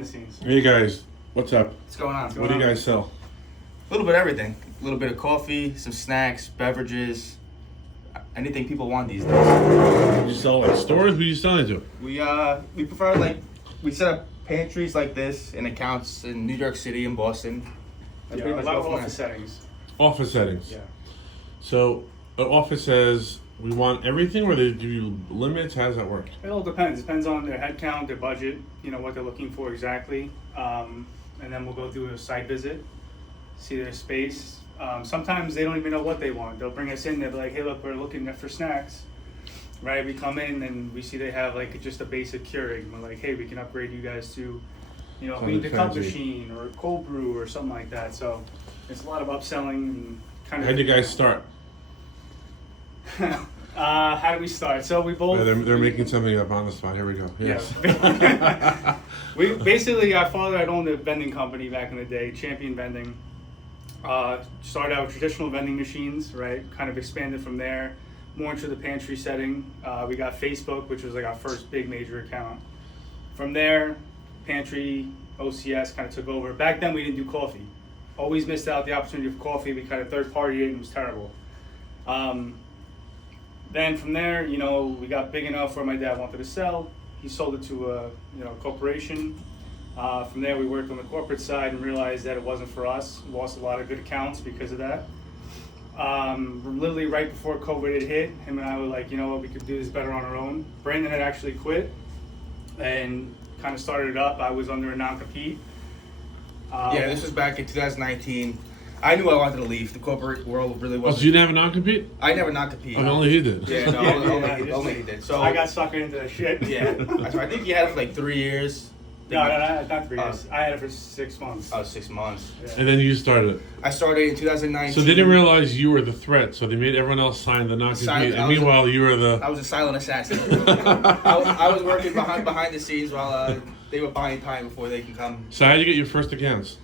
the scenes. Hey guys, what's up? What's going on? What do you guys sell? A little bit of everything. A little bit of coffee, some snacks, beverages, anything people want these days. You sell like stores? Who you selling to? We prefer we set up pantries like this in accounts in New York City and Boston. Yeah, a lot of office settings. Office settings. Yeah. So an office says we want everything, or they give you limits? How does that work? It all depends. Depends on their head count, their budget, what they're looking for exactly. And then we'll go do a site visit, see their space. Sometimes they don't even know what they want. They'll bring us in, they'll be like, hey, look, we're looking for snacks. Right? We come in and we see they have just a basic Keurig. We're like, hey, we can upgrade you guys to, bean to cup machine or cold brew or something like that. So it's a lot of upselling and kind of. How do you guys start? How do we start? So we both. Yeah, they're making something up on the spot. Here we go. Yes. Yeah. We basically, our father had owned a vending company back in the day, Champion Vending. Started out with traditional vending machines, right? Kind of expanded from there, more into the pantry setting. We got Facebook, which was our first big major account. From there, pantry, OCS kind of took over. Back then, we didn't do coffee. Always missed out the opportunity for coffee. We kind of third-partied it and it was terrible. Then from there, we got big enough where my dad wanted to sell. He sold it to a corporation. From there, we worked on the corporate side and realized that it wasn't for us. We lost a lot of good accounts because of that. Literally right before COVID had hit, him and I were like, we could do this better on our own. Brandon had actually quit and kind of started it up. I was under a non-compete. This was back in 2019. I knew I wanted to leave. The corporate world really Oh, wasn't. so you didn't have a non-compete? I never non-compete. Oh, only he did. Yeah, no, only he did. So I got suckered into that shit. Yeah, I think you had it for 3 years. No, not 3 years. I had it for 6 months. Oh, 6 months. Yeah. And then you started it. I started in 2019. So they didn't realize you were the threat, so they made everyone else sign the non-compete. And meanwhile, you were the. I was a silent assassin. I was working behind the scenes while they were buying time before they can come. So how did you get your first accounts?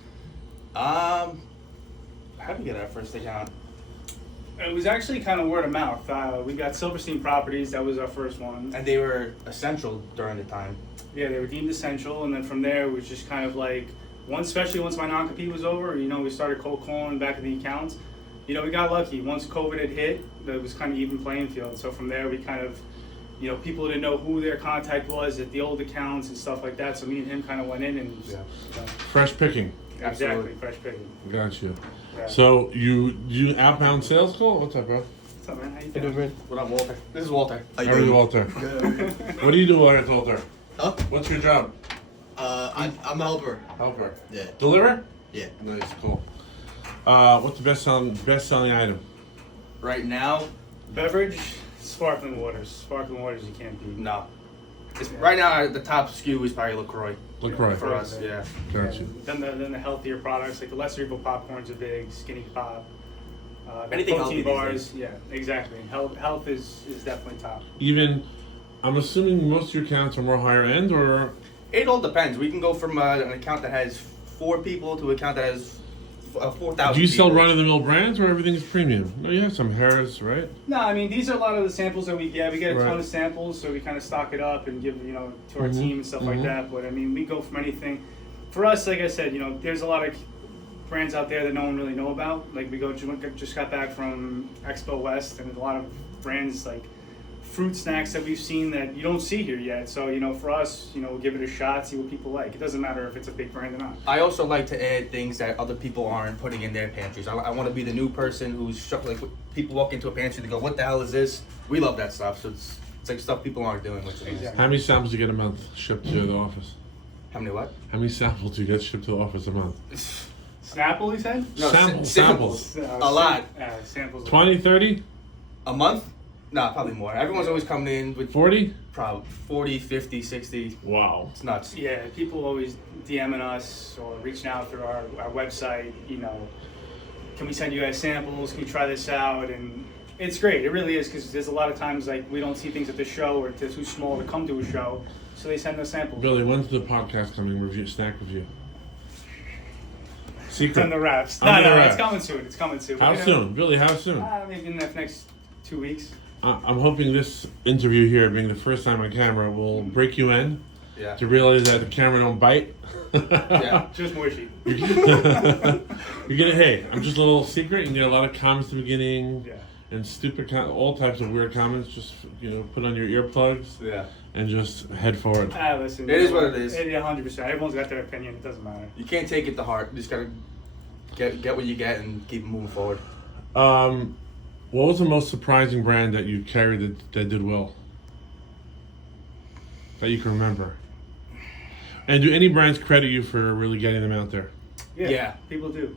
How did we get our first account? It was actually kind of word of mouth. We got Silverstein Properties. That was our first one. And they were essential during the time. Yeah, they were deemed essential, and then from there it was just kind of especially once my non-compete was over, we started cold calling back at the accounts. We got lucky. Once COVID had hit, it was kind of even playing field. So from there we kind of, people didn't know who their contact was at the old accounts and stuff like that. So me and him kind of went in and Fresh picking. Exactly, fresh picking. Got you. Yeah. So you outbound sales call? What's up, bro? What's up, man? How you doing? What up, Walter? This is Walter. How are you, Walter? Good. What do you do, Walter? Huh? What's your job? I'm a helper. Helper. Yeah. Deliver? Yeah. Nice, cool. What's the best selling item? Right now, Beverage, sparkling waters. Sparkling waters you can't beat. no. Right now, the top SKU is probably LaCroix. LaCroix. For us, yeah. Got you. Then the healthier products like the lesser evil popcorns are big, Skinny Pop. The Anything protein healthy these bars, yeah, exactly. Health is definitely top. Even, I'm assuming most of your accounts are more higher end, or It all depends. We can go from an account that has 4 people to an account that has 4,000. do you sell people. run-of-the-mill brands, or everything is premium? No, you have some Harris, right? No, I mean these are a lot of the samples that we get. We get a Right. ton of samples, so we kind of stock it up and give to our Mhm, team and stuff like mhm. that. But I mean, we go from anything. For us, like I said, there's a lot of brands out there that no one really know about. Like we just got back from Expo West, and a lot of brands like fruit snacks that we've seen that you don't see here yet. So for us, we'll give it a shot, see what people like. It doesn't matter if it's a big brand or not. I also like to add things that other people aren't putting in their pantries. I want to be the new person who's people walk into a pantry and go, "What the hell is this?" We love that stuff. So it's like stuff people aren't doing. Which is nice. Exactly. How many samples do you get a month shipped to the office? How many what? How many samples do you get shipped to the office a month? Snapple, he said. No, Samples. A lot. Samples. 20, 30, A month? No, probably more. Everyone's always coming in with 40? probably 40, 50, 60. Wow. It's nuts. Yeah, people always DMing us or reaching out through our website, can we send you guys samples? Can you try this out? And it's great. It really is, because there's a lot of times we don't see things at the show, or it's too small to come to a show, so they send us samples. Billy, when's the podcast coming? Snack review. It's Secret. on the wraps. Under No, wraps. it's coming soon. It's coming soon. How soon? Billy, how soon? Maybe in the next 2 weeks. I'm hoping this interview here, being the first time on camera, will break you in. Yeah. to realize that the camera don't bite. Yeah. Just mushy. You're gonna, hey, I'm just a little secret. You get a lot of comments at the beginning Yeah. and stupid, all types of weird comments. Just, put on your earplugs Yeah. and just head forward. Listen. It is what it is. 100%. Everyone's got their opinion. It doesn't matter. You can't take it to heart. You just gotta get what you get and keep moving forward. What was the most surprising brand that you carried that did well? That you can remember? And do any brands credit you for really getting them out there? Yeah. People do.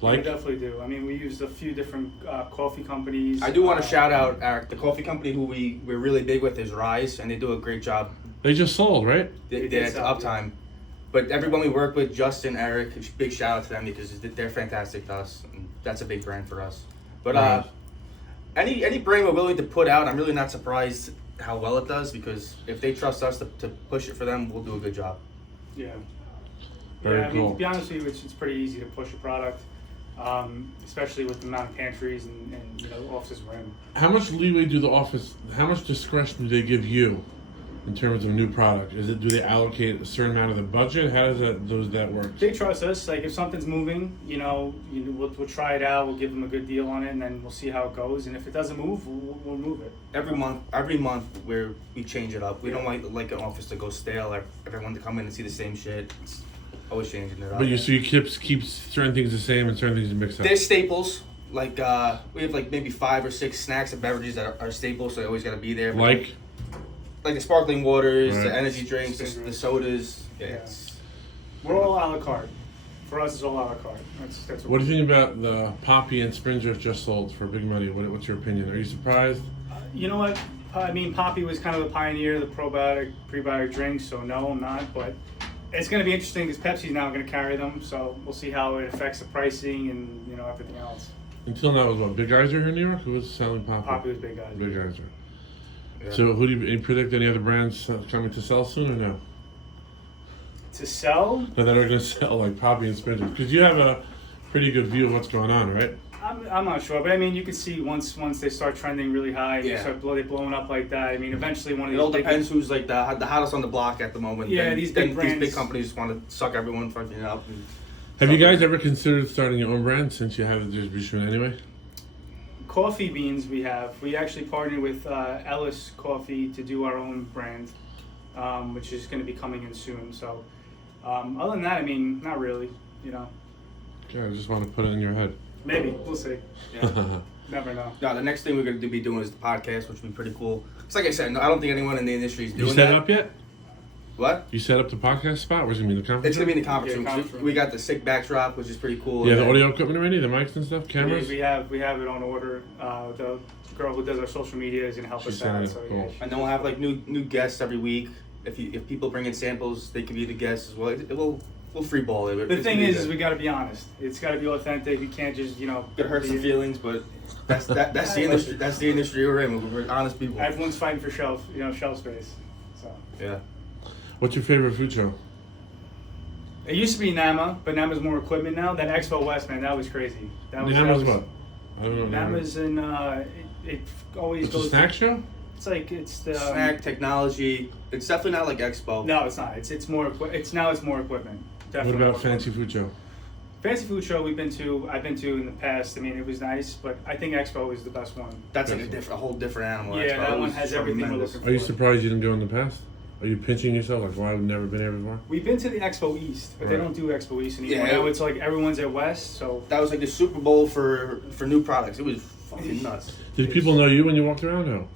Like? They definitely do. I mean, we used a few different coffee companies. I do want to shout out Eric, the coffee company who we're really big with is Rise, and they do a great job. They just sold, right? They did it's sell, uptime. But everyone we work with, Justin, Eric, big shout out to them because they're fantastic to us. And that's a big brand for us. But Right. any brand we're willing to put out, I'm really not surprised how well it does because if they trust us to push it for them, we'll do a good job. Yeah. Very I mean, cool. to be honest with you, it's pretty easy to push a product, especially with the amount of pantries and offices we're in. How much leeway how much discretion do they give you in terms of a new product? Do they allocate a certain amount of the budget? How does that work? They trust us. Like if something's moving, we'll try it out. We'll give them a good deal on it, and then we'll see how it goes. And if it doesn't move, we'll move it. Every month we change it up. We don't like an office to go stale or everyone to come in and see the same shit. It's always changing it up. But you keep certain things the same and certain things mixed up. There's staples. Like we have like maybe 5 or 6 snacks and beverages that are staples, so they always gotta be there. Like the sparkling waters, Right. the energy drinks, the sodas. Yeah. Yeah. We're all a la carte. For us, it's all a la carte. That's what do you think about the Poppy and Springers just sold for big money? What's your opinion? Are you surprised? You know what? I mean, Poppy was kind of the pioneer of the probiotic, prebiotic drinks, so no, I'm not. But it's going to be interesting because Pepsi's now going to carry them, so we'll see how it affects the pricing and everything else. Until now, it was what, Big Geyser here in New York? Who was selling Poppy? Poppy was big guys. Big Geyser. Yeah. So, who do you predict any other brands coming to sell soon or no? To sell, That are going to sell like Poppy and Springers? Because you have a pretty good view of what's going on, right? I'm not sure, but I mean, you can see once they start trending really high, Yeah. they start blowing up like that. I mean, eventually one of It these all big- depends who's like the hottest on the block at the moment. Yeah, Then- these then big brands- These big companies want to suck everyone fucking up. And Have you guys ever considered starting your own brand since you have the distribution anyway? coffee beans we actually partnered with Ellis Coffee to do our own brand, which is going to be coming in soon. So other than that, I mean, not really. Okay, I just want to put it in your head. Maybe we'll see. yeah. Never know. No, the next thing we're going to be doing is the podcast, which will be pretty cool. It's like I said, no, I don't think anyone in the industry is doing You set that. it up yet? What? You set up the podcast spot? Where's it going to be? The conference It's going to be room? in the conference Yeah, room. conference room. We got the sick backdrop, which is pretty cool. Yeah, the And audio equipment already, the mics and stuff, cameras. We have it on order. The girl who does our social media is going to help She's us out. saying it, So cool. yeah, And then we'll have like new guests every week. If people bring in samples, they can be the guests as well. We'll free ball it. the thing is we got to be honest. It's got to be authentic. We can't just Could hurt some feelings, but that's the industry. That's the industry we're in. We're honest people. Everyone's fighting for shelf space. So Yeah. What's your favorite food show? it used to be Nama, but Nama's more equipment now. That Expo West, man, that was crazy. Nama's what? I don't know. Nama's in. It always It's a goes. snack show? It's the Snack technology. It's definitely not like Expo. No, it's not. It's more. It's more equipment. What Definitely about more Fancy equipment. Food Show? Fancy food show I've been to in the past. I mean, it was nice, but I think Expo is the best one. That's like a whole different animal. Yeah, Expo. that It one was has everything we're tremendous. looking Are you for. surprised you didn't go in the past? Are you pinching yourself like, well, I've never been here before? We've been to the Expo East, but they Right. don't do Expo East anymore. Yeah. Now it's like everyone's at West, so That was like the Super Bowl for new products. It was fucking nuts. Did people know you when you walked around? No.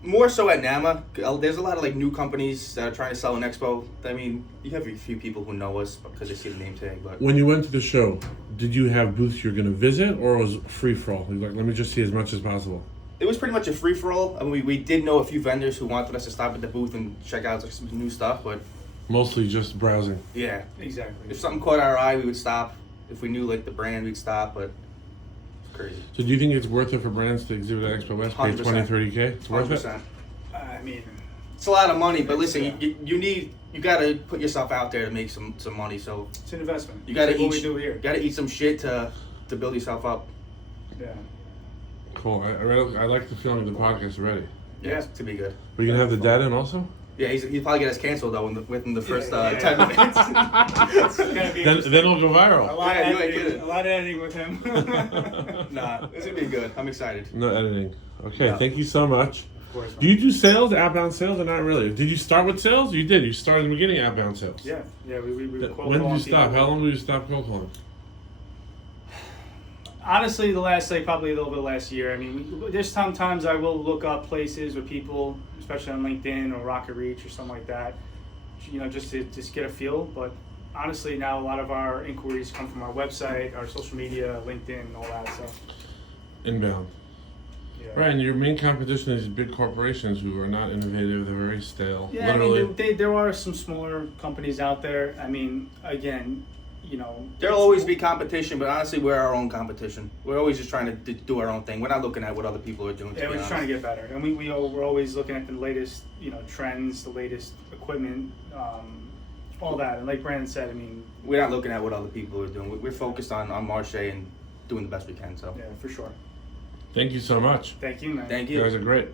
More so at NAMA. There's a lot of like new companies that are trying to sell an Expo. I mean, you have a few people who know us because they see the name tag, but When you went to the show, did you have booths you're going to visit, or was it free for all? Like, let me just see as much as possible. it was pretty much a free for all. I mean, we did know a few vendors who wanted us to stop at the booth and check out like, some new stuff, but Mostly just browsing. yeah, exactly. if something caught our eye, we would stop. If we knew like the brand, we'd stop. But it's crazy. So do you think it's worth it for brands to exhibit at Expo West? Pay 100%. 20, 30K? It's worth it? 100%. I mean, It's a lot of money, but listen, you gotta put yourself out there to make some money. So it's an investment. you gotta It's like what we do you here. gotta eat some shit to build yourself up. Yeah. Cool. I like the feeling of the podcast already. Yeah. To be good. But you can have the data in also? Yeah, he'll probably get us canceled though within the first Yeah, 10 minutes. It's gonna be Then it'll go a viral. lot Yeah, of you ain't editing, kidding. a lot of editing with him. Nah, it's gonna be good. I'm excited. No editing. Okay, Yeah. thank you so much. Of course. Do you do sales, outbound sales, or not really? Did you start with sales? You did. You started in the beginning outbound sales. Yeah, we cold When did you calling stop? people. How long did you stop cold calling? Honestly, the last probably a little bit last year. I mean, there's sometimes I will look up places with people, especially on LinkedIn or Rocket Reach or something like that. You know, just to get a feel. But honestly, now a lot of our inquiries come from our website, our social media, LinkedIn, all that. So Inbound. yeah. Right, and your main competition is big corporations who are not innovative. They're very stale. Yeah, Literally. I mean, there are some smaller companies out there. I mean, again, you know, There'll always be competition, but honestly, we're our own competition. We're always just trying to do our own thing. We're not looking at what other people are doing. yeah, we're just trying to get better, and we're always looking at the latest, you know, trends, the latest equipment, all that. And like Brandon said, I mean, We're not looking at what other people are doing. We're focused on Marche and doing the best we can. So, yeah, for sure. Thank you so much. Thank you, man. thank You you. guys are great.